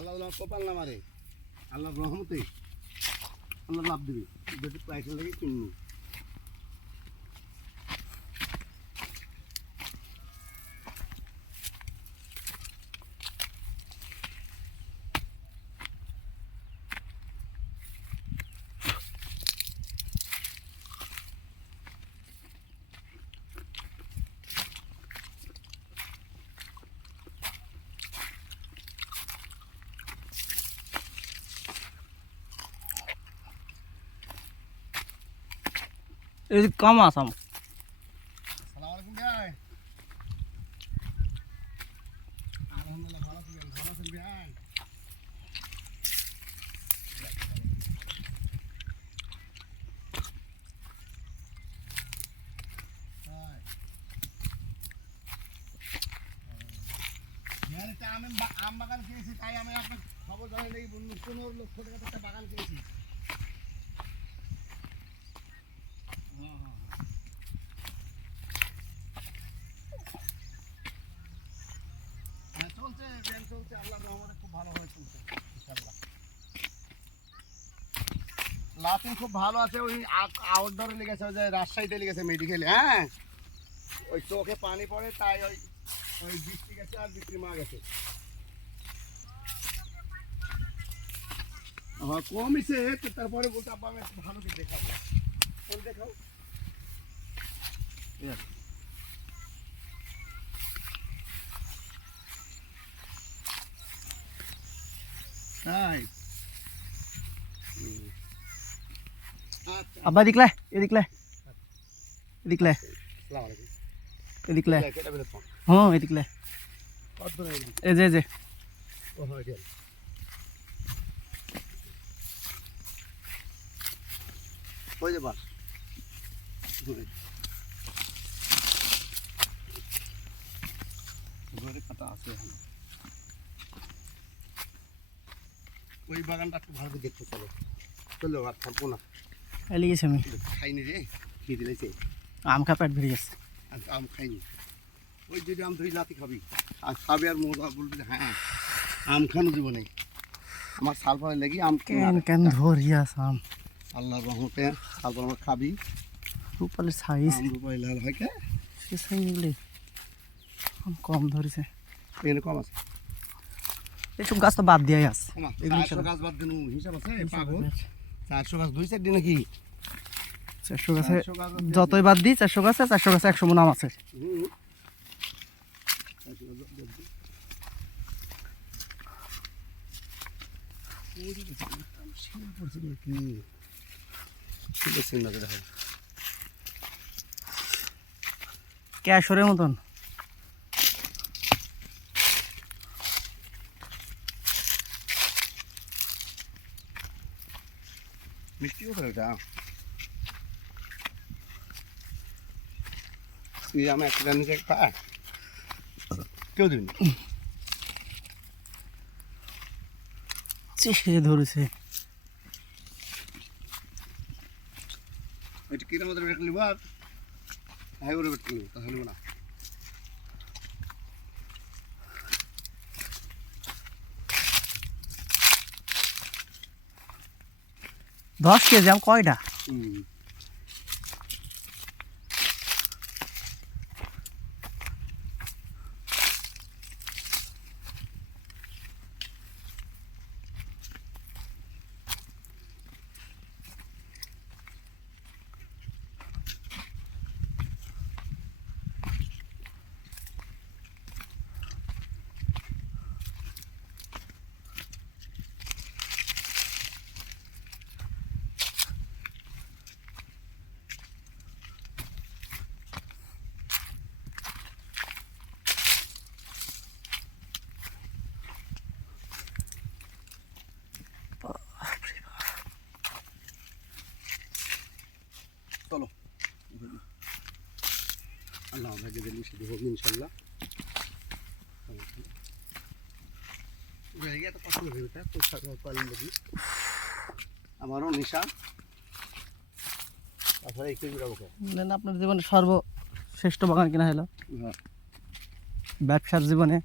আল্লাহ কপাল না মারে। আল্লাহ রহমতে আল্লাহ লাভ দেবে। যদি পয়সা লাগে কিনবি এই কম আসাম সালাম আলাইকুম ভাই আলহামদুলিল্লাহ ভালো আছেন ভালো আছেন ভাই তাই। হ্যাঁ, একটা আম বা- আম বাগান কিনেছি তাই আমি আপনার খবর জানাই এই পনেরো লক্ষ টাকা একটা বাগান কিনেছি হ্যাঁ হ্যাঁ হ্যাঁ চলছে ব্যায়াম চলছে, আল্লাহ রহমতে খুব ভালোভাবে চলছে। ইনশাল্লাহ লাফিং খুব ভালো আছে, ওই আউটডোরে লেগেছে, ওই যে রাজশাহীতে লেগেছে মেডিকেলে হ্যাঁ? ওই চোখে পানি পড়ে, তাই ওই ওই বৃষ্টি গেছে আর বৃষ্টি মা গেছে। হ্যাঁ কমিছে তারপরে বলতে আব্বা, আমি ভালো করে দেখাবো। দেখাও। এই আর কি। তাই হুম। আচ্ছা আব্বা এদিকলে এদিকলে এদিকলে আসসালামু আলাইকুম এদিকলে কেটে ফেলে ফোন হ্যাঁ এদিকলে কত দূরে এদিকে? এই যে এই যে ও হয় গেল ওই যে বাস ঘুরে ঘরে কাটা আছে এখন। ওই বাগানটা একটু ভালো করে দেখতে চলো। চলো আর থাকব না। এলি গেছি আমি। খাইনি রে খেয়ে দিলেছে আম খা পেট ভরে গেছে। আম খাইনি। ওই যদি আম ধরি লাতি খাবি। আর খাবি আর মজা বলবি হ্যাঁ। আম খানো জীবনে। আমার সাল ফলে লেগে আম কেন কেন ধরিয়াস আম? আল্লাহ রহমতে সাল ফল আমার খাবি। রূপালের সাইজ। রূপাই লাল হয় কে? সাইজ এগুলি। আম কম ধরেছে। এখানে কম আছে। এইসব গাছ তো বাদ দিয়াই আছে। এগুলো গাছ বাদ দিন হিসাব আছে? পাগল। চারশো গাছ দুই চার দিন নাকি? চারশো গাছে দিয়ে- যতই বাদ দিই চারশো গাছে চারশো গাছে একশো আম আছে। হুম। চারশো গাছ বাদ দিয়ে। ওই দিকে আছে, আম শিল পড়ছে নাকি? শিলের চিহ্ন করে দেখো। ক্যাশরের মতন মিষ্টিও করে এটা তুই আমি একটা নিচে পা কেউ দিবি না। সে ধরেছে। এটা কিরম মতো বেট লিব আর? হাই করে বেট লিব তাহলে না। দশ কেজি আম কয়টা চলো। আল্লাহ ভাগ্যে দিলি শুধু হোক ইনশাল্লাহ। পছন্দ তো আমারও নিশা। একটু বেরোবো আপনার জীবনে সর্বশ্রেষ্ঠ বাগান কিনা হলো। হ্যাঁ। ব্যবসার জীবনে।